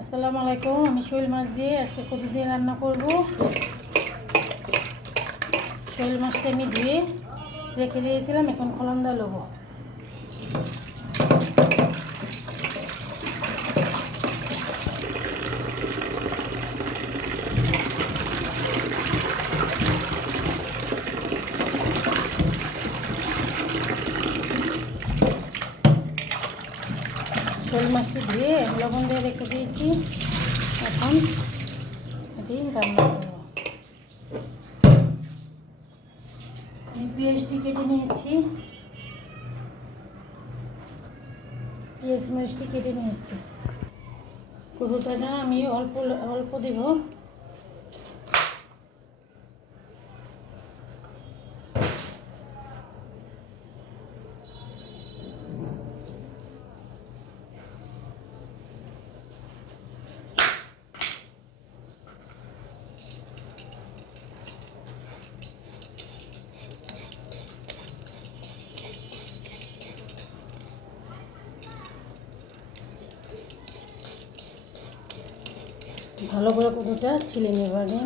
আসসালামু আলাইকুম, আমি শৈল মাছ দিয়ে আজকে কদু দিয়ে রান্না করব? শৈল মাছটা আমি ধুয়ে রেখে দিয়েছিলাম, এখন খোলান্দা নেব শোল মাছটি ধুয়ে লবণ দিয়ে রেখে দিয়েছি। এখন এটি রান্না পেঁয়াজটি কেটে নিয়েছি। পেঁয়াজ মরিচটি কেটে নিয়েছি। কুড়ুটাটা আমি অল্প অল্প দেব। ভালো করে কুকুরটা ছিলে নেব আমি।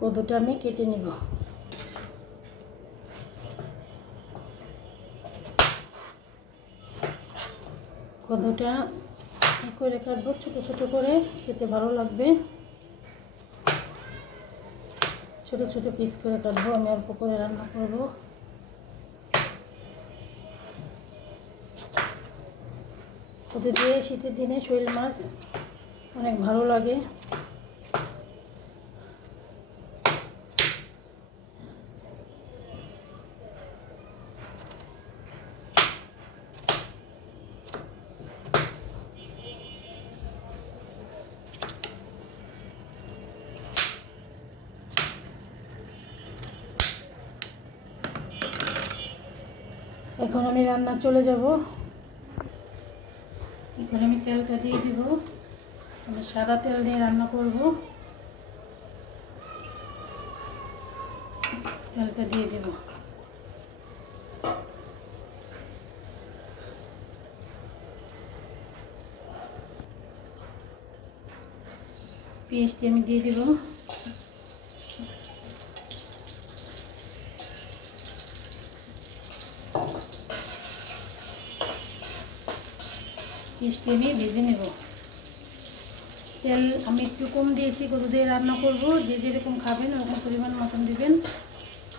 কদুটা আমি কেটে নিব। কদুটা করে কাটবো? ছোটো ছোটো করে খেতে ভালো লাগবে। ছোটো ছোটো পিস করে কাটবো, আমি অল্প করে রান্না করব। কদু দিয়ে শীতের দিনে শৈল মাছ অনেক ভালো লাগে। এখন আমি রান্না চলে যাব। এখন আমি তেলটা দিয়ে দিব। আমি সাদা তেল দিয়ে রান্না করব। তেলটা দিয়ে দেব। পেঁয়াজটি আমি দিয়ে দেবো। পেঁয়াজটি আমি ভেজে নেব। তেল আমি একটু কম দিয়েছি গরু দিয়ে রান্না করব। যে যেরকম খাবেন, ওরকম পরিমাণ মতন দিবেন।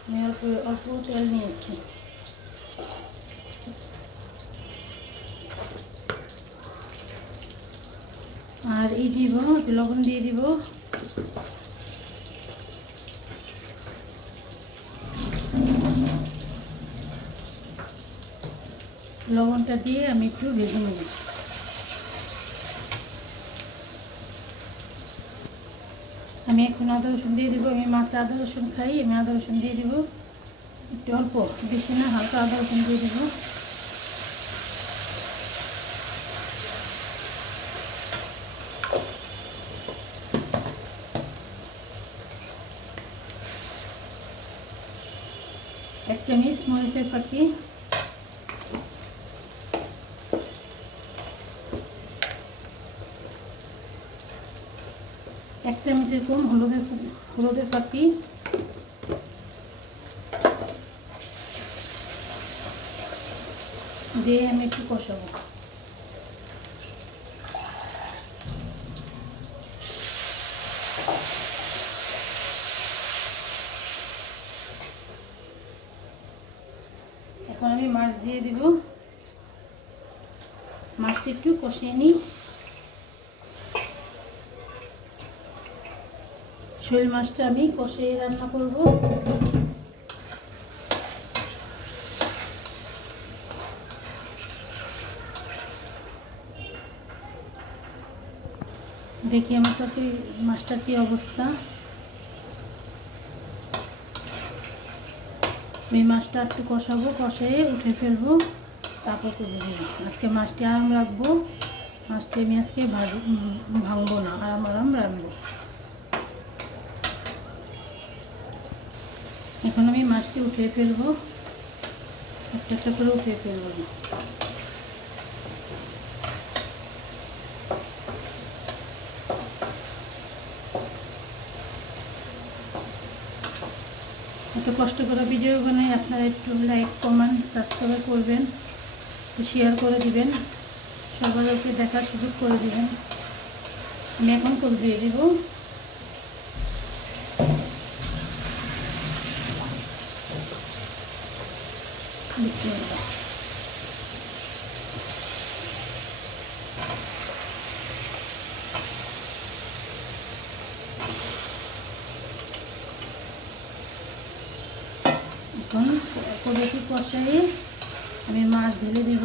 আমি অল্প অল্প তেল নিয়েছি। আর এই দিব, একটু লবণ দিয়ে দিব। লবণটা দিয়ে আমি একটু ভেজে নেব। আমি এখন আদা রসুন দিয়ে দিব, আমি মাছ আদা রসুন খাই, আমি আদা রসুন দিয়ে দিব। একটু অল্প, বেশি না, হালকা আদা রসুন দিয়ে দিব। এক চামচ মরিচের পাতি। এক চামচের কম হলুদের হলুদের পাতি। দিয়ে আমি একটু কষাবো। এখন আমি মাছ দিয়ে দিব। মাছটি একটু কষিয়ে নিই। শোল মাছটা আমি কষে রান্না করব। দেখি আমার কাছে মাছটার কী অবস্থা। এই মাছটা একটু কষাবো কষে উঠে ফেলব, তারপর করে আজকে মাছটি আরাম রাখব। মাছটি আমি আজকে ভাঙবো না আরাম আরাম রাখব এখন আমি মাছটি উঠিয়ে ফেলব। একটা একটা করে উঠিয়ে ফেলব। এত কষ্ট করে ভিডিও বানাই, আপনারা একটু লাইক কমেন্ট সাবস্ক্রাইব করবেন শেয়ার করে দিবেন। সবাইকে দেখার সুযোগ করে দিবেন। আমি এখন করে দিয়ে দিব। এখন কড়াইটি কষাই আমি মাছ ঢেলে দিব।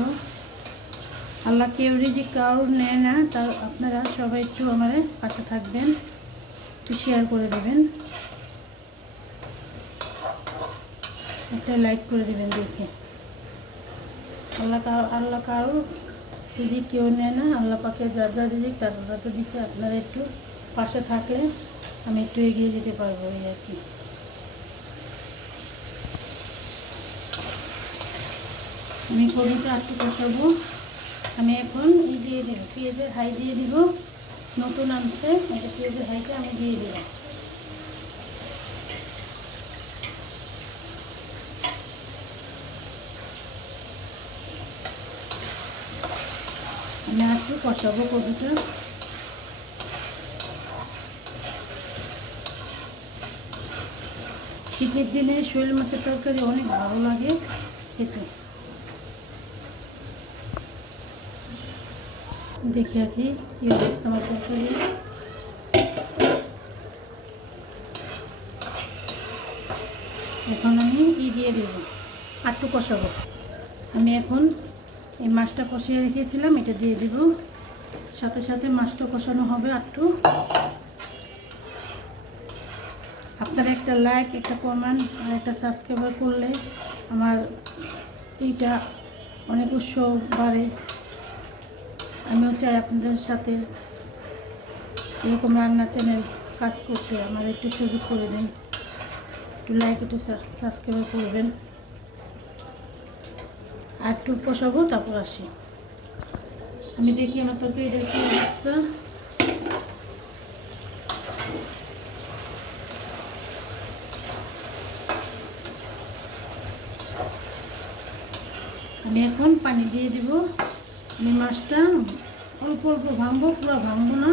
আল্লাহ কেউ যদি কারোর নেয় না, তা আপনারা সবাই একটু আমার পাশে থাকবেন, একটু শেয়ার করে দেবেন। একটা লাইক করে দেবেন দেখে। আল্লাহ আল্লাহ কারও যদি কেউ নেয় না, আল্লাহ পাকে যা যা দিদি তারা তাকে দিচ্ছে আপনারা একটু পাশে থাকলে আমি একটু এগিয়ে যেতে পারব এই আর কি। আমি কড়িটা একটু কষাবো আমি এখন ই দিয়ে দেবো, পেঁয়াজের হাই দিয়ে দিব। নতুন আনছে, এটা পেঁয়াজের হাইটা আমি দিয়ে দেবো আমি একটু কষাবো কপিটা শীতের দিনে শৈল মাছের তরকারি অনেক ভালো লাগে খেতে। দেখি অবস্থা আমার তরকারি। এখন আমি ই দিয়ে দেব? আটটু কষাবো। আমি এখন এই মাছটা কষিয়ে রেখেছিলাম, এটা দিয়ে দেব। সাথে সাথে মাছটা কষানো হবে আটটু আপনারা একটা লাইক একটা কমেন্ট আর একটা সাবস্ক্রাইবার করলে আমার এইটা অনেক উৎসব বাড়ে। আমিও চাই আপনাদের সাথে এরকম রান্না চ্যানেল কাজ করতে। আমার একটু সুযোগ করে দিন। একটু লাইক একটু সাবস্ক্রাইব করবেন আর একটু কষাবো তারপর আসি। আমি দেখি আমার তরকারিটা কি অবস্থা। আমি এখন পানি দিয়ে দিব। আমি মাছটা অল্প অল্প ভাঙবো, পুরো ভাঙবো না।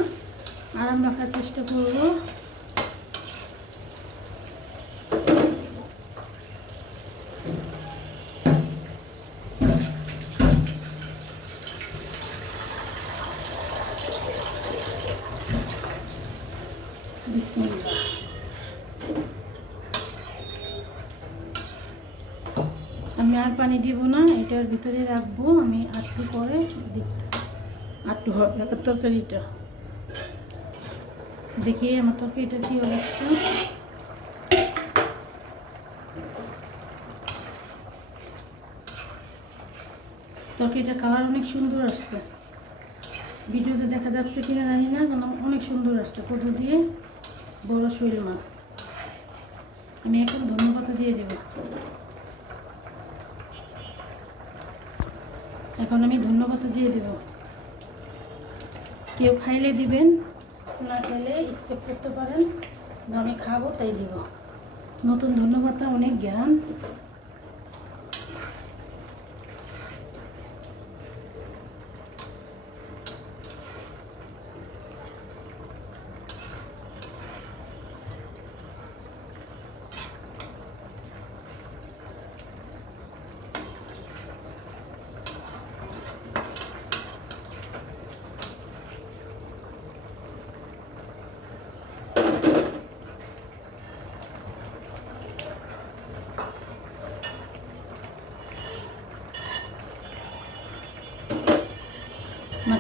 আরাম রাখার চেষ্টা করব। আমি আর পানি দিব না, এটার ভিতরে রাখব, আমি আটটু করে দেখতেছি। আটটু হবে তরকারিটা। দেখি আমার তরকারিটা কী অবস্থা। তরকারিটা কালার অনেক সুন্দর আসছে। ভিডিওতে দেখা যাচ্ছে কিনা জানি না কেন অনেক সুন্দর আসছে। কত দিয়ে বড় শৈল মাছ। আমি এখন ধন্যবাদ দিয়ে দেব। এখন আমি ধন্যবাদ দিয়ে দেব। কেউ খাইলে দিবেন, না খাইলে স্কেপ করতে পারেন, না আমি খাব, তাই দিব। নতুন ধন্যবাদটা অনেক জ্ঞান।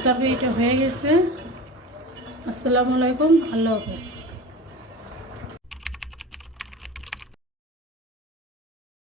তরকারিটা হয়ে গেছে। আসসালামু আলাইকুম আল্লাহ হাফেজ।